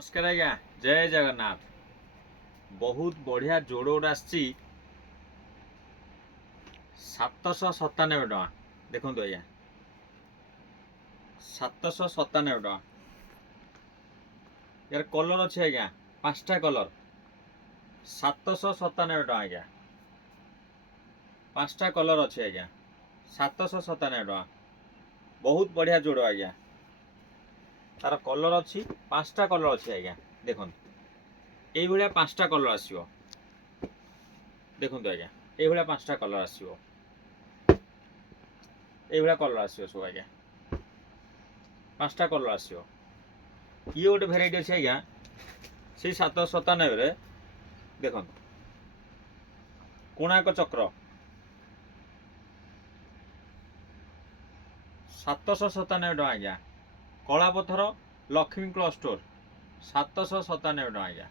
नमस्कार आज्ञा जय जगन्नाथ। बहुत बढ़िया जोड़ गोटे आसी 797 टका देखु आज्ञा 797 टका। यार कलर अच्छे आज्ञा 5टा कलर 797 टका आज्ञा 5टा कलर अच्छे आज्ञा 797 टका। बहुत बढ़िया जोड़ आज्ञा तार कलर अच्छी 5टा कलर अच्छे आज्ञा देखो ये 5टा कलर आसो देखो आज्ञा ये 5टा कलर आसो ये कलर आसो सब आज्ञा 5टा कलर आसो। ये गोटे भेराइटी अच्छे आज्ञा से 797 देखो कोणार्क चक्र 797 टका आज्ञा। कलापथर लक्ष्मी क्लथ स्टोर 797 टका आज्ञा।